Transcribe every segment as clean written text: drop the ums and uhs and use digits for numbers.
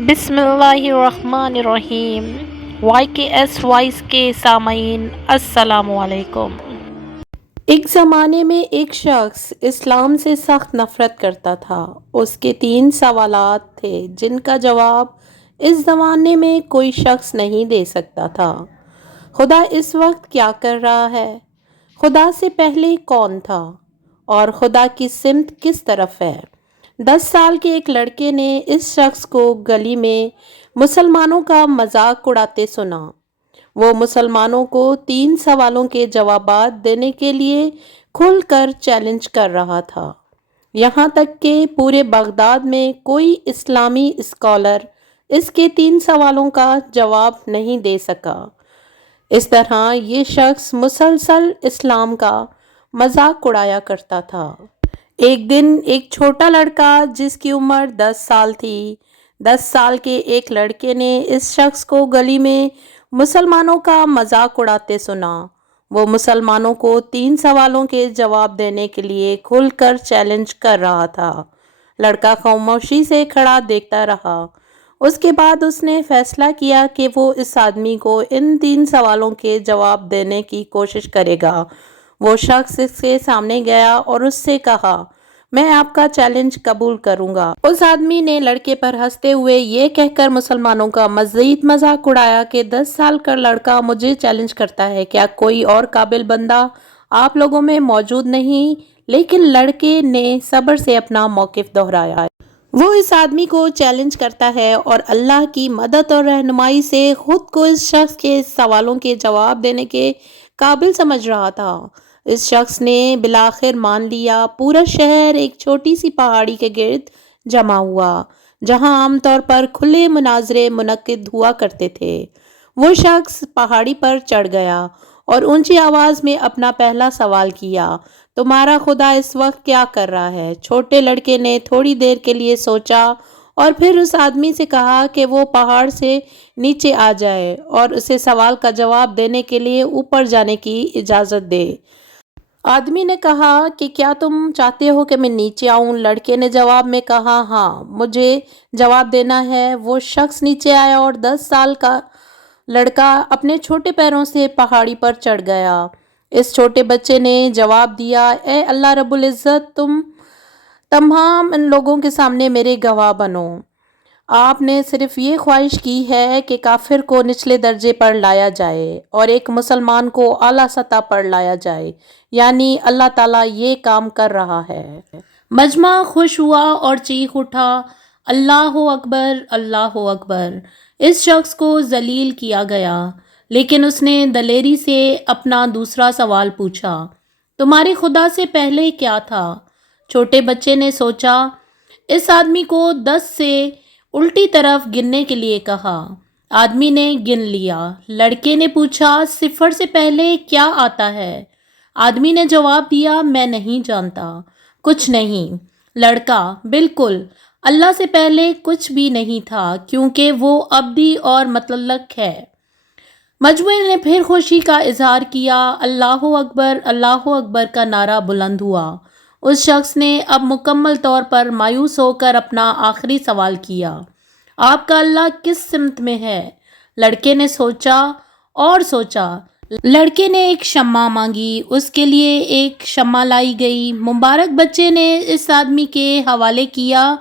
بسم اللہ الرحمن الرحیم۔ وائی کے ایس وائس کے سامعین السلام علیکم۔ ایک زمانے میں ایک شخص اسلام سے سخت نفرت کرتا تھا۔ اس کے 3 سوالات تھے جن کا جواب اس زمانے میں کوئی شخص نہیں دے سکتا تھا۔ خدا اس وقت کیا کر رہا ہے؟ خدا سے پہلے کون تھا؟ اور خدا کی سمت کس طرف ہے؟ 10 سال کے ایک لڑکے نے اس شخص کو گلی میں مسلمانوں کا مذاق اڑاتے سنا۔ وہ مسلمانوں کو 3 سوالوں کے جوابات دینے کے لیے کھل کر چیلنج کر رہا تھا، یہاں تک کہ پورے بغداد میں کوئی اسلامی اسکالر اس کے 3 سوالوں کا جواب نہیں دے سکا۔ اس طرح یہ شخص مسلسل اسلام کا مذاق اڑایا کرتا تھا۔ ایک دن ایک چھوٹا لڑکا جس کی عمر 10 سال تھی، 10 سال کے ایک لڑکے نے اس شخص کو گلی میں مسلمانوں کا مذاق اڑاتے سنا۔ وہ مسلمانوں کو 3 سوالوں کے جواب دینے کے لیے کھل کر چیلنج کر رہا تھا۔ لڑکا خاموشی سے کھڑا دیکھتا رہا۔ اس کے بعد اس نے فیصلہ کیا کہ وہ اس آدمی کو ان 3 سوالوں کے جواب دینے کی کوشش کرے گا۔ وہ شخص اس کے سامنے گیا اور اس سے کہا، میں آپ کا چیلنج قبول کروں گا۔ اس آدمی نے لڑکے پر ہنستے ہوئے یہ کہہ کر مسلمانوں کا مزید مذاق اڑایا کہ 10 سال کا لڑکا مجھے چیلنج کرتا ہے، کیا کوئی اور قابل بندہ آپ لوگوں میں موجود نہیں؟ لیکن لڑکے نے صبر سے اپنا موقف دہرایا۔ وہ اس آدمی کو چیلنج کرتا ہے اور اللہ کی مدد اور رہنمائی سے خود کو اس شخص کے سوالوں کے جواب دینے کے قابل سمجھ رہا تھا۔ اس شخص نے بالآخر مان لیا۔ پورا شہر ایک چھوٹی سی پہاڑی کے گرد جمع ہوا جہاں عام طور پر کھلے مناظرے منعقد ہوا کرتے تھے۔ وہ شخص پہاڑی پر چڑھ گیا اور اونچی آواز میں اپنا پہلا سوال کیا، تمہارا خدا اس وقت کیا کر رہا ہے؟ چھوٹے لڑکے نے تھوڑی دیر کے لیے سوچا اور پھر اس آدمی سے کہا کہ وہ پہاڑ سے نیچے آ جائے اور اسے سوال کا جواب دینے کے لیے اوپر جانے کی اجازت دے۔ آدمی نے کہا کہ کیا تم چاہتے ہو کہ میں نیچے آؤں؟ لڑکے نے جواب میں کہا، ہاں، مجھے جواب دینا ہے۔ وہ شخص نیچے آیا اور 10 سال کا لڑکا اپنے چھوٹے پیروں سے پہاڑی پر چڑھ گیا۔ اس چھوٹے بچے نے جواب دیا، اے اللہ رب العزت، تم تمام ان لوگوں کے سامنے میرے گواہ بنو۔ آپ نے صرف یہ خواہش کی ہے کہ کافر کو نچلے درجے پر لایا جائے اور ایک مسلمان کو اعلیٰ سطح پر لایا جائے، یعنی اللہ تعالیٰ یہ کام کر رہا ہے۔ مجمع خوش ہوا اور چیخ اٹھا، اللہ اکبر، اللہ اکبر۔ اس شخص کو ذلیل کیا گیا، لیکن اس نے دلیری سے اپنا دوسرا سوال پوچھا، تمہارے خدا سے پہلے کیا تھا؟ چھوٹے بچے نے سوچا۔ اس آدمی کو 10 سے الٹی طرف گننے کے لیے کہا۔ آدمی نے گن لیا۔ لڑکے نے پوچھا، 0 سے پہلے کیا آتا ہے؟ آدمی نے جواب دیا، میں نہیں جانتا، کچھ نہیں۔ لڑکا، بالکل، اللہ سے پہلے کچھ بھی نہیں تھا کیونکہ وہ ابدی اور متعلق ہے۔ مجموعے نے پھر خوشی کا اظہار کیا۔ اللہ اکبر کا نعرہ بلند ہوا۔ اس شخص نے اب مکمل طور پر مایوس ہو کر اپنا آخری سوال کیا، آپ کا اللہ کس سمت میں ہے؟ لڑکے نے سوچا اور سوچا۔ لڑکے نے ایک شمع مانگی، اس کے لیے ایک شمع لائی گئی۔ مبارک بچے نے اس آدمی کے حوالے کیا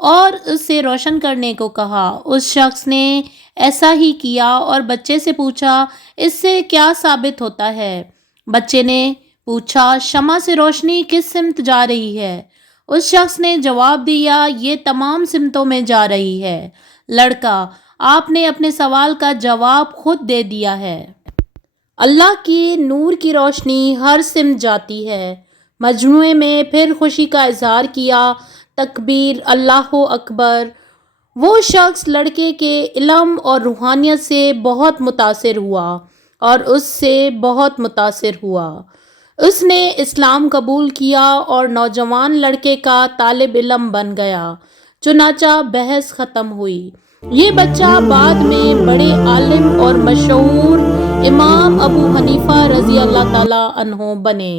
اور اسے روشن کرنے کو کہا۔ اس شخص نے ایسا ہی کیا اور بچے سے پوچھا، اس سے کیا ثابت ہوتا ہے؟ بچے نے پوچھا، شمع سے روشنی کس سمت جا رہی ہے؟ اس شخص نے جواب دیا، یہ تمام سمتوں میں جا رہی ہے۔ لڑکا، آپ نے اپنے سوال کا جواب خود دے دیا ہے۔ اللہ کی نور کی روشنی ہر سمت جاتی ہے۔ مجموعے میں پھر خوشی کا اظہار کیا، تکبیر، اللہ اکبر۔ وہ شخص لڑکے کے علم اور روحانیت سے بہت متاثر ہوا اور اس سے بہت متاثر ہوا۔ اس نے اسلام قبول کیا اور نوجوان لڑکے کا طالب علم بن گیا۔ چنانچہ بحث ختم ہوئی۔ یہ بچہ بعد میں بڑے عالم اور مشہور امام ابو حنیفہ رضی اللہ تعالیٰ عنہ بنے۔